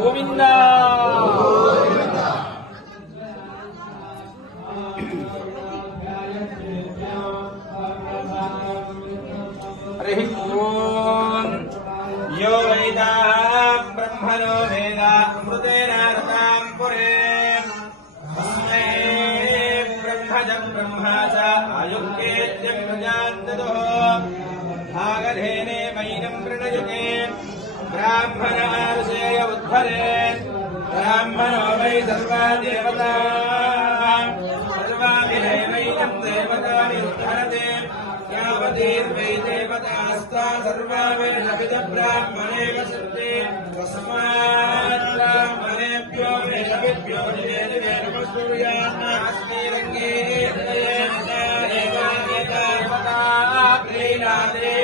గోవింద హరి ఓం యో వేదాం బ్రహ్మణో వేద అమృతేన రతాం పురే తస్మై బ్రహ్మజ బ్రహ్మాచ ఆయుక్యేత్యం ప్రజాంతతో భాగధేనే వైనం ప్రణయుతే బ్రాహ్మణార్షేయ ఉద్ధరే బ్రాహ్మణో వై సర్వా దేవతా సర్వాభిరేవైనం దేవతాని ఉద్ధరతే యావతీర్వై దేవతాస్తా సర్వా వేదవిద బ్రాహ్మణే వసంతే తస్మాత్ బ్రాహ్మణేభ్యో వేదవిభ్యో దివే నమస్కూర్యాన్నాస్మి రంగే దేవతా క్రీడాదే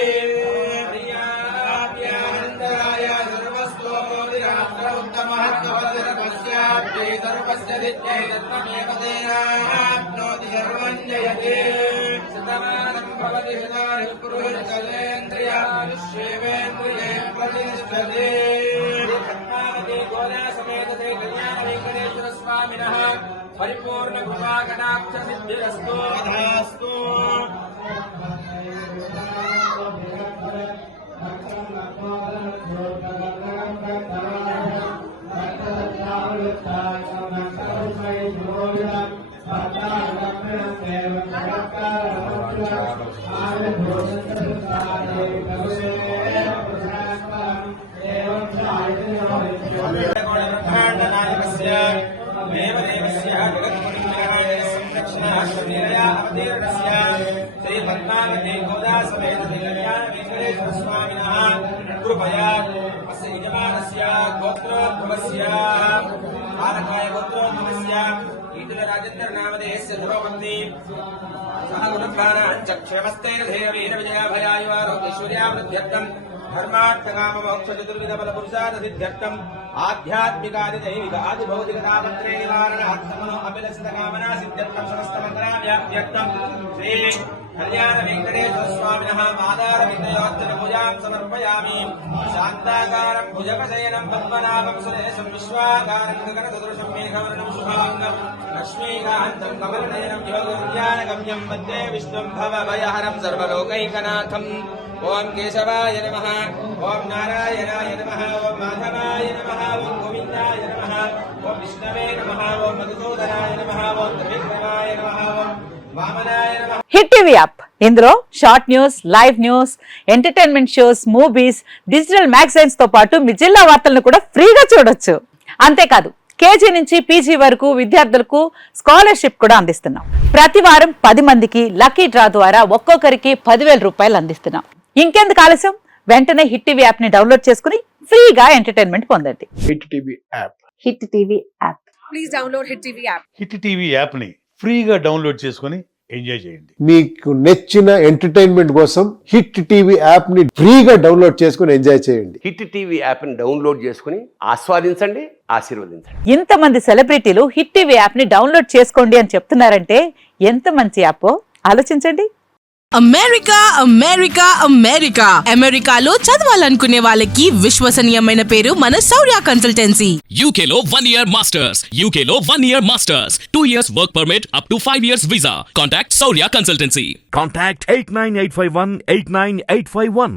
सर्वस्य दित्यै तत्त्वमेव तेनाप्नोति सर्वं जयते शतमानं भवति शतायुः पुरुषकलेन्द्रियायुष्येवेन्द्रिये प्रतिष्ठते पद्मावती गोदासमेत श्री कल्याण वेङ्कटेश्वर स्वामिनः परिपूर्ण कृपाकटाक्ष सिद्धिरस्तु तथास्तु श्री पद्मावती गोदासमेत कल्याण वेङ्कटेश्वर स्वामिनः कृपया अस्य यजमानस्य गोत्रोद्भवस्य आरकाय गोत्रोद्भवस्य ईटल राजेन्द्र नामधेयस्य ध्रुवपत्नी सह गुणप्राणां चक्षेमस्तेन वीर विजयाभयायुवारोग्यैश्वर्यावृद्ध्यर्थं धर्मार्थकाममोक्षचतुर्विधफलपुरुषार्थसिद्ध्यर्थम् आध्यात्मिकादिदैविकादिभौतिकतापत्रय निवारणार्थमनो अभिलषितकामनासिद्ध्यर्थं समस्तमङ्गलाव्याप्त्यर्थं श्री कल्याण वेङ्कटेश्वर स्वामिनः पादारविन्दयोत्तम पूजां समर्पयामि शान्ताकारं भुजगशयनं पद्मनाभं सुरेशं विश्वाकारं गगनसदृशं मेघवर्णं शुभाङ्गं लक्ष्मीकान्तं कमलनयनं योगविज्ञानगम्यं वन्दे विष्णुं भवभयहरं सर्वलोकैकनाथम् ओम केशवाय नमः ओम नारायणाय नमः ओम माधवाय नमः ओम गोविन्दाय नमः ओम विष्णवे नमः ओम मधुसूदनाय नमः ओम त्रिविक्रमाय नमः ओम वामनाय नमः। హిట్ టీవీ యాప్ ఇందులో short news, live news, entertainment shows, movies, digital magazines తో పాటు మీ జిల్లా వార్తలను కూడా ఫ్రీగా చూడొచ్చు. అంతేకాదు కేజీ నుంచి పీజీ వరకు విద్యార్థులకు స్కాలర్షిప్ కూడా అందిస్తున్నాం. ప్రతి వారం 10 మందికి లక్కీ డ్రా ద్వారా ఒక్కొక్కరికి 10,000 రూపాయలు అందిస్తున్నాం. ఇంకెందుకు ఆలస్యం, వెంటనే హిట్ టీవీ యాప్ ని డౌన్లోడ్ చేసుకుని ఫ్రీగా ఎంటర్టైన్మెంట్ పొందండి. Hit TV app. Hit TV app please download hit TV app. Hit TV app ని ఫ్రీగా డౌన్లోడ్ చేసుకుని ఎంజాయ్ చేయండి. మీకు నచ్చిన ఎంటర్టైన్మెంట్ కోసం హిట్ టీవీ యాప్ ని ఫ్రీగా డౌన్లోడ్ చేసుకుని ఎంజాయ్ చేయండి. హిట్ టీవీ యాప్ ని డౌన్లోడ్ చేసుకుని ఆస్వాదించండి, ఆశీర్వదించండి. ఇంతమంది సెలబ్రిటీలు హిట్ టీవీ యాప్ ని డౌన్లోడ్ చేసుకోండి అని చెప్తున్నారంటే ఎంత మంచి యాప్ ఆలోచించండి. అమెరికా అమెరికా అమెరికా అమెరికాలో చదవాలనుకునే వాళ్ళకి విశ్వసనీయమైన పేరు మన శౌర్య కన్సల్టెన్సీ. UK లో 1 year masters, UK లో 1 year masters, 2 years work permit up to 5 years visa. Contact Saurya Consultancy. Contact 89851 89851.